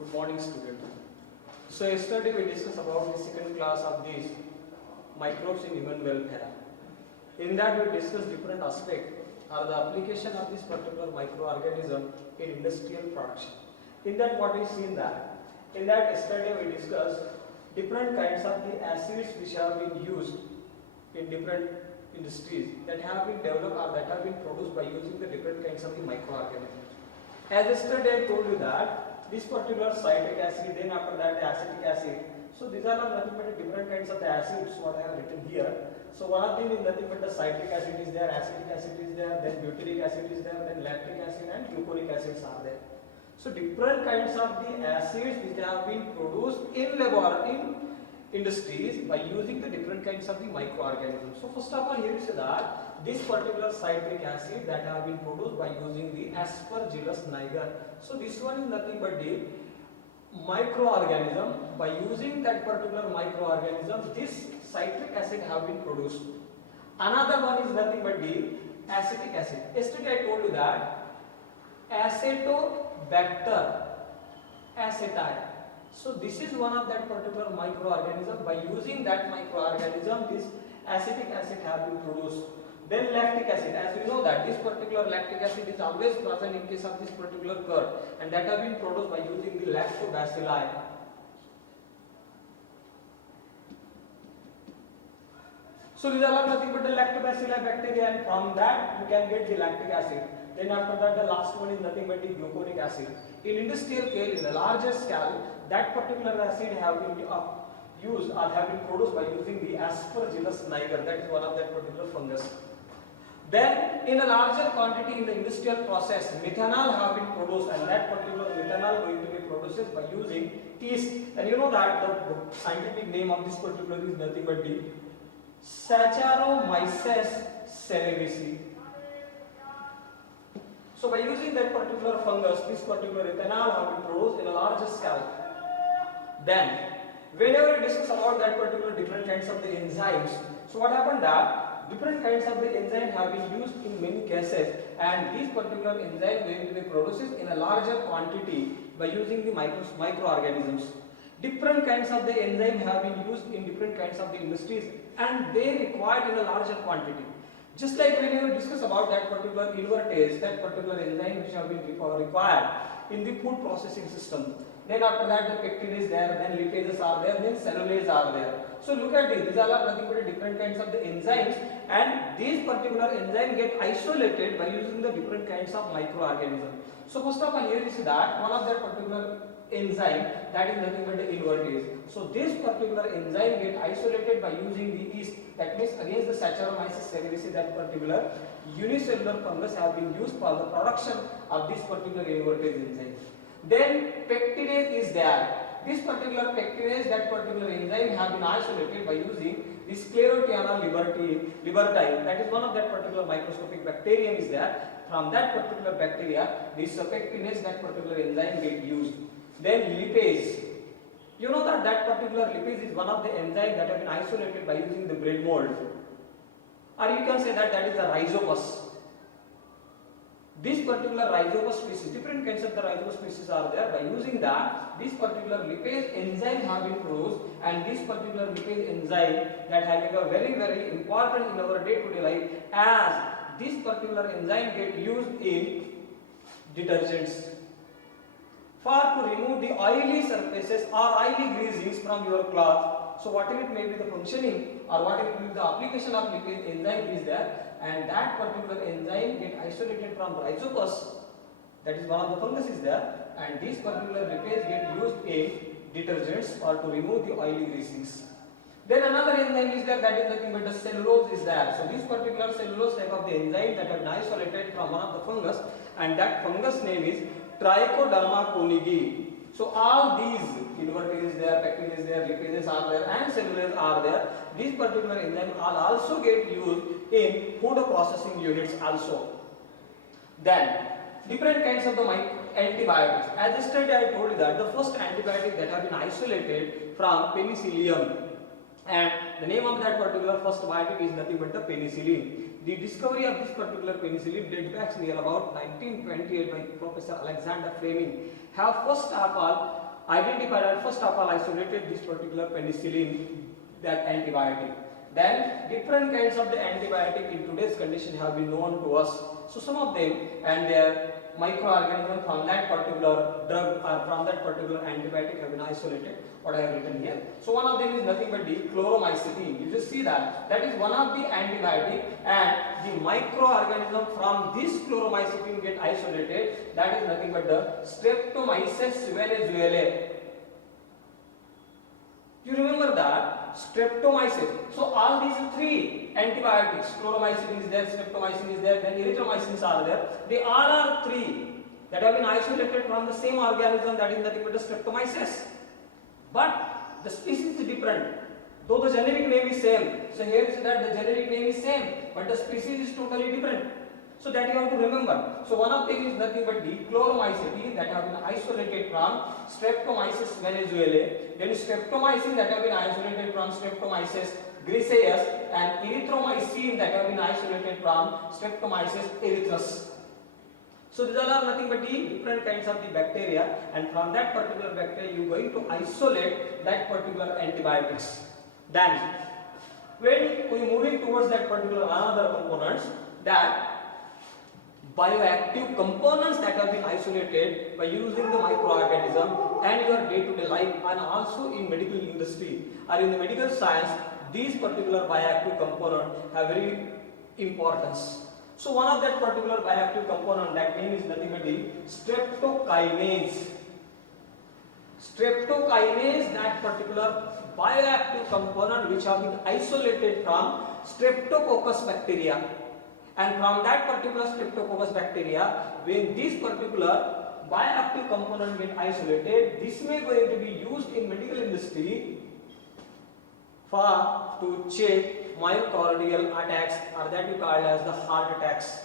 Good morning, student. So yesterday we discussed about the second class of these microbes in human welfare. In that we discussed different aspects or the application of this particular microorganism in industrial production. In that what we seen that in that yesterday we discussed different kinds of the acids which have been used in different industries that have been developed or that have been produced by using the different kinds of the microorganisms. As yesterday I told you that this particular citric acid, then after that the acetic acid. So these are not nothing but different kinds of the acids what I have written here. So one of them is nothing but the citric acid is there, acetic acid is there, then butyric acid is there, then lactic acid and gluconic acids are there. So different kinds of the acids which have been produced in industries by using the different kinds of the microorganisms. So first of all here is that this particular citric acid that have been produced by using the Aspergillus niger. So this one is nothing but the microorganism. By using that particular microorganism, this citric acid have bine produced. Another one is nothing but the acetic acid. Yesterday I told you that Acetobacter aceti. So this is one of that particular microorganism. By using that microorganism, this acetic acid have been produced. Then lactic acid, as we know that this particular lactic acid is always present in case of this particular curd, and that have been produced by using the lactobacilli. So these are nothing but the lactobacilli bacteria, and from that you can get the lactic acid. Then after that the last one is nothing but the gluconic acid. In industrial scale, in a larger scale, that particular acid have been used or have been produced by using the Aspergillus niger. That is one of that particular fungus. Then in a larger quantity in the industrial process, methanol have been produced, and that particular methanol going to be produced by using yeast. And you know that the scientific name of this particular is nothing but the Saccharomyces cerevisiae. So by using that particular fungus, this particular ethanol have been produced in a larger scale. Then whenever we discuss about that particular different kinds of the enzymes, so what happened that different kinds of the enzyme have been used in many cases, and these particular enzyme going to be produced in a larger quantity by using the microorganisms. Different kinds of the enzyme have been used in different kinds of the industries, and they required in a larger quantity. Just like when we discuss about that particular invertase, that particular enzyme which have been required in the food processing system. Then after that the pectin is there, then lipases are there, then cellulase are there. So look at this, these are nothing but different kinds of the enzymes, and these particular enzymes get isolated by using the different kinds of microorganisms. So first of all here is that one of that particular enzyme that is nothing but the invertase. So this particular enzyme get isolated by using the yeast. That means against the Saccharomyces cerevisiae, that particular unicellular fungus have been used for the production of this particular invertase enzyme. Then pectinase is there. This particular pectinase, that particular enzyme have been isolated by using the Sclerotiana libertine. That is one of that particular microscopic bacterium is there. From that particular bacteria, this pectinase, that particular enzyme get used. Then lipase. You know that that particular lipase is one of the enzymes that have been isolated by using the bread mold. Or you can say that that is the rhizopus. This particular rhizopus species, different kinds of the rhizopus species are there. By using that, this particular lipase enzyme have been produced, and this particular lipase enzyme that have become very important in our day-to-day life, as this particular enzyme get used in detergents for to remove the oily surfaces or oily greasings from your cloth. So whatever it may be the functioning or whatever it may be the application of lipase enzyme is there, and that particular enzyme get isolated from rhizopus, that is one of the fungus is there, and this particular lipase get used in detergents or to remove the oily greasings. Then another enzyme is there, that is nothing but the cellulose is there. So this particular cellulose type of the enzyme that have been isolated from one of the fungus, and that fungus name is Trichoderma conigi. So all these invertase is there, pectin is there, lipases are there, and cellulase are there. These particular enzymes also get used in food processing units also. Then different kinds of the antibiotics. As yesterday I told you that the first antibiotic that have been isolated from penicillium, and the name of that particular first biotic is nothing but the penicillin. The discovery of this particular penicillin dates back near about 1928 by Professor Alexander Fleming. Have first of all identified and first of all isolated this particular penicillin, that antibiotic. Then different kinds of the antibiotic in today's condition have been known to us. So some of them and their microorganism from that particular drug or from that particular antibiotic have been isolated. What I have written here. So one of them is nothing but the chloromycetin. You just see that is one of the antibiotic, and the microorganism from this chloromycetin get isolated. That is nothing but the Streptomyces venezuelae. You remember that Streptomyces. So all these three antibiotics, chloromycin is there, streptomycin is there, then erythromycins are there. They all are three that have been isolated from the same organism, that is nothing but the Streptomyces. But the species is different. Though the generic name is same. So here is that the generic name is same, but the species is totally different. So that you have to remember. So one of them is nothing but the chloromycetin that have been isolated from Streptomyces venezuelae. Then streptomycin that have been isolated from Streptomyces griseus, and erythromycin that have been isolated from Streptomyces erythrus. So these all are nothing but the different kinds of the bacteria, and from that particular bacteria you are going to isolate that particular antibiotics. Then when we moving towards that particular another components, that bioactive components that have been isolated by using the microorganism and your day-to-day life, and also in medical industry or in the medical science, these particular bioactive components have very importance. So one of that particular bioactive component, that name is nothing but the streptokinase. Streptokinase, that particular bioactive component which have been isolated from Streptococcus bacteria. And from that particular Streptococcus bacteria, when this particular bioactive component get isolated, this may going to be used in medical industry for to check myocardial attacks, or that we call as the heart attacks.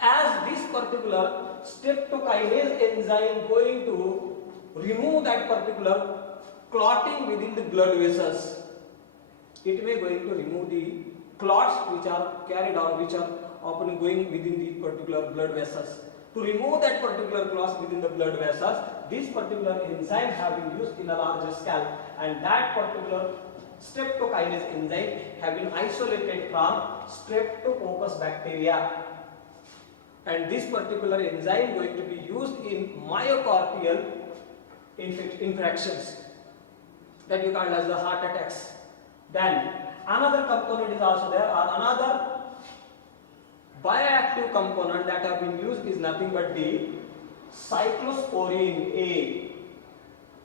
As this particular streptokinase enzyme going to remove that particular clotting within the blood vessels, it may going to remove the clots which are carried on, which are often going within the particular blood vessels. To remove that particular clots within the blood vessels, this particular enzyme have been used in a larger scale, and that particular streptokinase enzyme have been isolated from Streptococcus bacteria, and this particular enzyme going to be used in myocardial infections, that you call as the heart attacks. Then another component is also there, or another bioactive component that have been used is nothing but the cyclosporine A.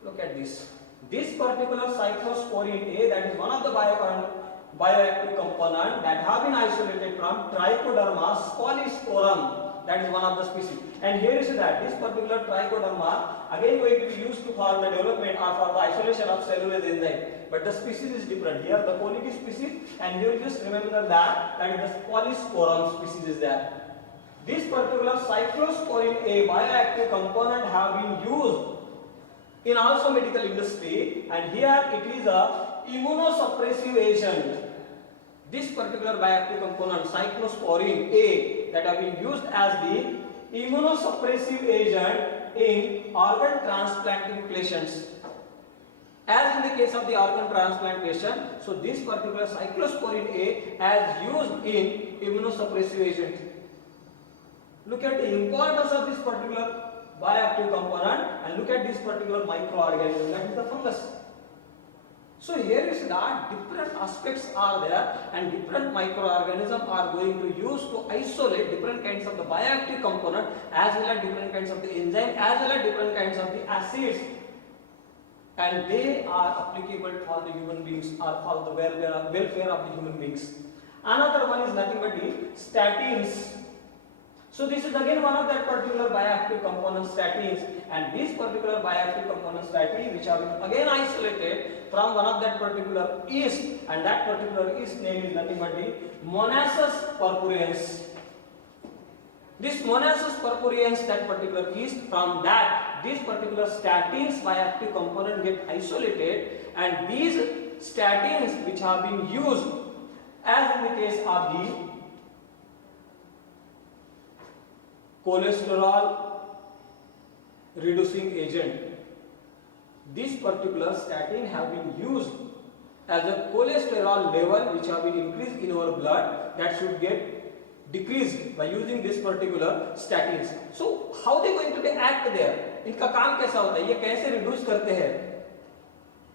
Look at this. This particular cyclosporine A, that is one of the bioactive component that have been isolated from Trichoderma polysporum. That is one of the species. And here is that this particular Trichoderma again going to be used for the development or for the isolation of cellulose enzyme. But the species is different. Here the conic species, and here just remember that is the polysporum species is there. This particular cyclosporine A bioactive component have been used in also medical industry, and here it is a immunosuppressive agent. This particular bioactive component cyclosporine A that have been used as the immunosuppressive agent in organ transplanting patients. As in the case of the organ transplantation, so this particular cyclosporine A as used in immunosuppressive agent. Look at the importance of this particular bioactive component, and look at this particular microorganism, that is the fungus. So here is that different aspects are there, and different microorganisms are going to use to isolate different kinds of the bioactive component, as well as different kinds of the enzyme, as well as different kinds of the acids, and they are applicable for the human beings or for the welfare of the human beings. Another one is nothing but the statins. So this is again one of that particular bioactive component, statins, and this particular bioactive component statin which are again isolated from one of that particular yeast, and that particular yeast name is nothing but the Monasus purpureans. This Monasus purpureans, that particular yeast, from that these particular statins bioactive component get isolated, and these statins which have been used as in the case of the cholesterol reducing agent, This particular statin have been used as a cholesterol level which have been increased in our blood that should get decreased by using this particular statins. So how they going to be act there? इनका काम कैसा होता है? ये कैसे reduce करते हैं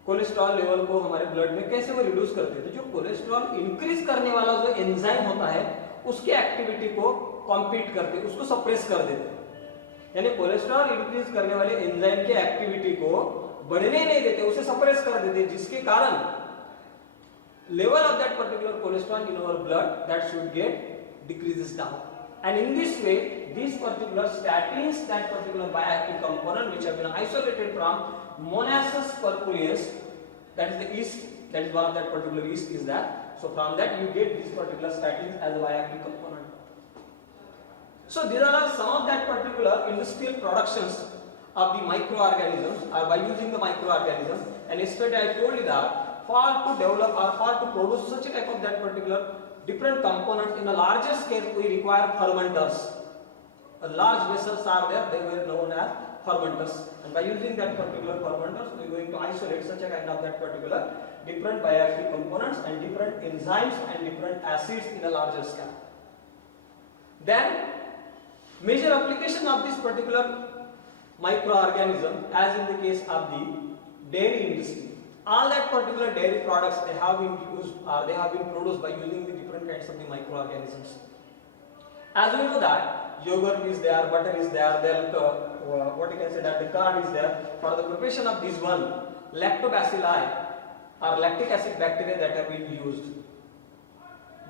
cholesterol level को हमारे ब्लड में? कैसे वो रिड्यूस करते हैं? तो जो कोलेस्ट्रॉल इंक्रीज करने वाला जो एंजाइम होता है उसके एक्टिविटी को कॉम्पीट करते, उसको सप्रेस कर देते, यानी कोलेस्ट्रॉल इंक्रीज करने वाले एंजाइम के एक्टिविटी को बढ़ने नहीं देते, उसे सप्रेस कर देते, जिसके कारण level of that particular cholesterol in our blood that should get decreases down. And in this way, these particular statins, that particular bioactive component which have been isolated from Monasus purpureus, that is the yeast, that is one of that particular yeast is that. So from that you get these particular statins as a bioactive component. So these are some of that particular industrial productions of the microorganisms or by using the microorganisms. And yesterday I told you that for to develop or for to produce such a type of that particular different components in a larger scale we require fermenters. A large vessels are there, they were known as fermenters, and by using that particular fermenters we are going to isolate such a kind of that particular different bioactive components and different enzymes and different acids in a larger scale. Then major application of this particular microorganism, as in the case of the dairy industry. All that particular dairy products they have been used or they have been produced by using the different kinds of the microorganisms. As we know that yogurt is there, butter is there, then what you can say that the curd is there. For the preparation of this one, lactobacilli or lactic acid bacteria that have been used.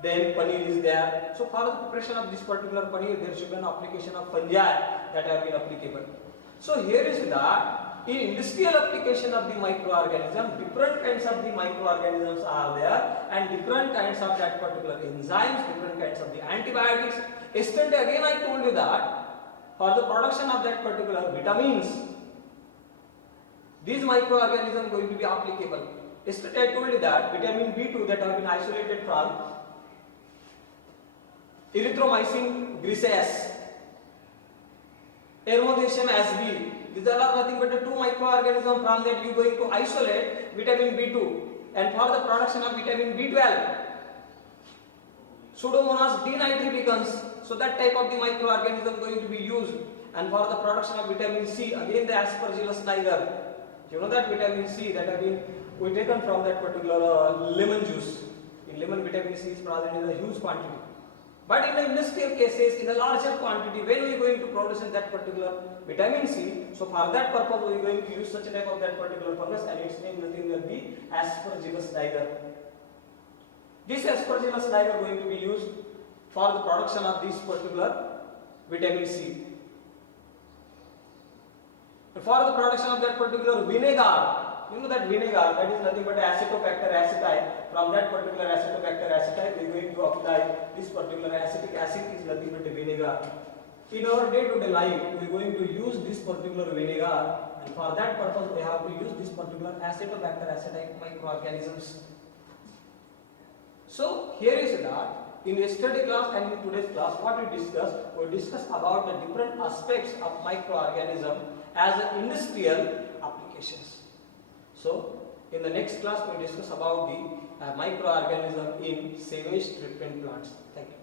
Then paneer is there. So for the preparation of this particular paneer, there should be an application of fungi that have been applicable. So here is that in industrial application of the microorganism, different kinds of the microorganisms are there and different kinds of that particular enzymes, different kinds of the antibiotics. Yesterday again I told you that for the production of that particular vitamins, these microorganisms are going to be applicable. Yesterday I told you that vitamin B2 that have been isolated from erythromycin griseus, Erythromycin sb. These are nothing but the two microorganisms. From that you are going to isolate vitamin B2, and for the production of vitamin B12, Pseudomonas denitrificans. So that type of the microorganism going to be used, and for the production of vitamin C, again the Aspergillus niger. You know that vitamin C that have been we taken from that particular lemon juice. In lemon, vitamin C is present in a huge quantity. But in the industrial cases, in a larger quantity, when we are going to produce that particular vitamin C, so for that purpose we are going to use such a type of that particular fungus, and its name nothing will be Aspergillus niger. This Aspergillus niger going to be used for the production of this particular vitamin C. For the production of that particular vinegar, you know that vinegar that is nothing but Acetobacter aceti. From that particular Acetobacter aceti we are going to apply this particular acetic acid is nothing but vinegar. In our day-to-day life we are going to use this particular vinegar, and for that purpose we have to use this particular Acetobacter aceti microorganisms. So here is that in yesterday class and in today's class what we discussed about the different aspects of microorganism as industrial applications. So in the next class we discuss about the microorganism in sewage treatment plants. Thank you.